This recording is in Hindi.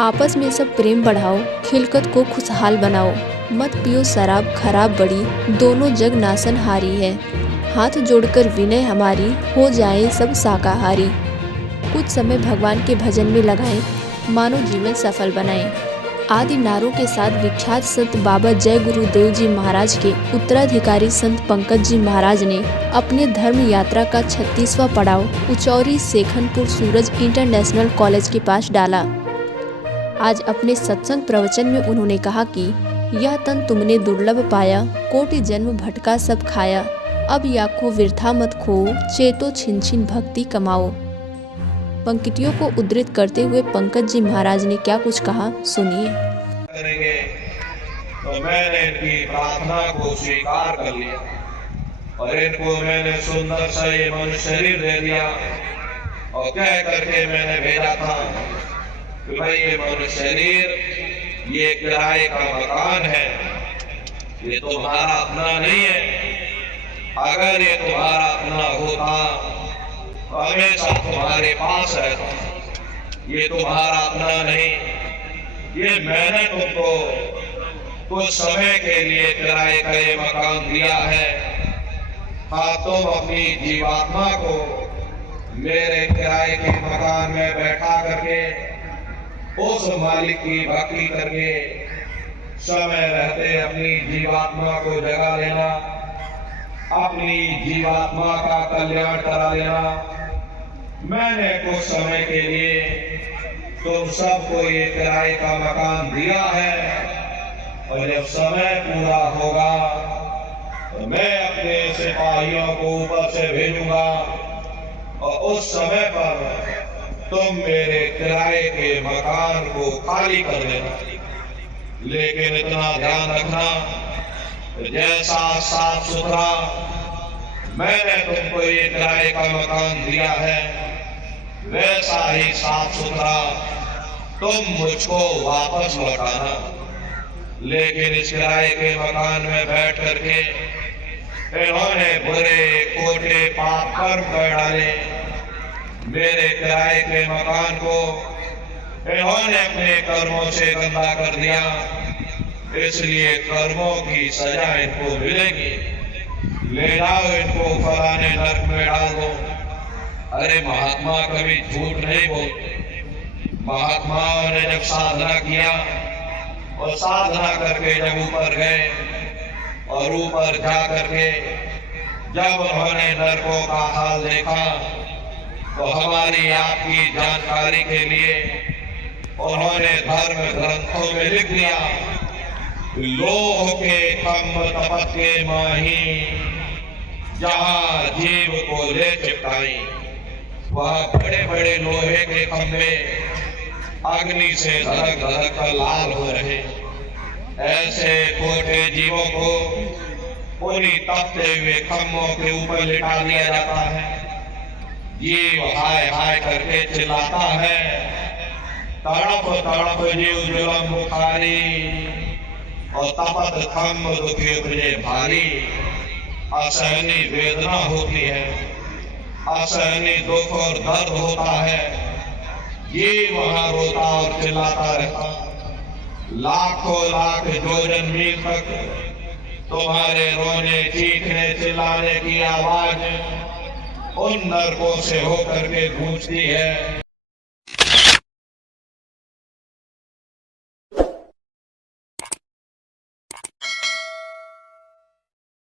आपस में सब प्रेम बढ़ाओ, खिलकत को खुशहाल बनाओ। मत पियो शराब खराब बड़ी, दोनों जग नासन हारी है। हाथ जोड़कर विनय हमारी, हो जाए सब शाकाहारी। कुछ समय भगवान के भजन में लगाएं, मानव जीवन सफल बनाएं। आदि नारों के साथ विख्यात संत बाबा जय गुरुदेव जी महाराज के उत्तराधिकारी संत पंकज जी महाराज ने अपने धर्म यात्रा का 36वां पड़ाव उचौरी सेखनपुर सूरज इंटरनेशनल कॉलेज के पास डाला। आज अपने सत्संग प्रवचन में उन्होंने कहा कि यह तन तुमने दुर्लभ पाया, कोटि जन्म भटका सब खाया। अब याको वृथा मत खो, चेतो छिन छिन भक्ति कमाओ। पंक्तियों को उद्धृत करते हुए पंकज जी महाराज ने क्या कुछ कहा, सुनिए। करेंगे तो मैंने इनकी प्रार्थना को स्वीकार कर लिया और इनको मैंने सुंदर सा ये मनुष्य शरीर दे दिया और कह करके मैंने भेजा था कि भाई ये मनुष्य शरीर ये किराए का मकान है, ये तुम्हारा अपना नहीं है। अगर ये तुम्हारा अपना होता तो हमेशा तुम्हारे पास रहता, ये तुम्हारा अपना नहीं। ये मैंने तुमको कुछ समय के लिए किराए का ये मकान दिया है। हाँ, तुम अपनी जीवात्मा को मेरे किराए के मकान में बैठा करके उस मालिक की भक्ति करके समय रहते अपनी जीवात्मा को जगा लेना, अपनी जीवात्मा का कल्याण करा लेना। मैंने कुछ समय के लिए तुम सबको ये किराए का मकान दिया है और जब समय पूरा होगा तो मैं अपने सिपाहियों को ऊपर से भेजूंगा और उस समय पर तुम मेरे किराए के मकान को खाली कर देना। लेकिन इतना ध्यान रखना, जैसा साफ सुथरा मैंने तुमको ये किराए का मकान दिया है, वैसा ही साफ सुथरा तुम मुझको वापस लौटाना। लेकिन इस किराए के मकान में बैठ करके इन्होंने बुरे कोटे पाप कर्म कर डाले। मेरे किराए के मकान को इन्होंने अपने कर्मों से गंदा कर दिया, इसलिए कर्मों की सजा इनको मिलेगी। ले जाओ इनको फलाने नरक में डाल दो। अरे महात्मा कभी झूठ नहीं बोलते। महात्माओं ने जब साधना किया और साधना करके जब ऊपर गए और ऊपर जा करके जब उन्होंने नरकों का हाल देखा तो हमारी आपकी जानकारी के लिए उन्होंने धर्म ग्रंथों में लिख दिया, लोह के खम्भ तपत के माही, जहां जीव को ले चिपकाई। वह बड़े बड़े लोहे के खंभे अग्नि से धड़क धड़क कर लाल हो रहे। ऐसे खोटे जीवों को उन्हीं तपते हुए खंभों के ऊपर लिटा दिया जाता है। जीव हाय हाय करके चिल्लाता है, तड़प तड़प जीव जुलम बुखारी और तपत खम्भ दुखी उपजे भारी। असहनीय वेदना होती है, असहनीय दुख और दर्द होता है। ये वहां रोता और चिल्लाता रहता। लाखों लाख योजन मील तक तुम्हारे रोने चीखने चिल्लाने की आवाज उन नरकों से होकर के गूंजती है।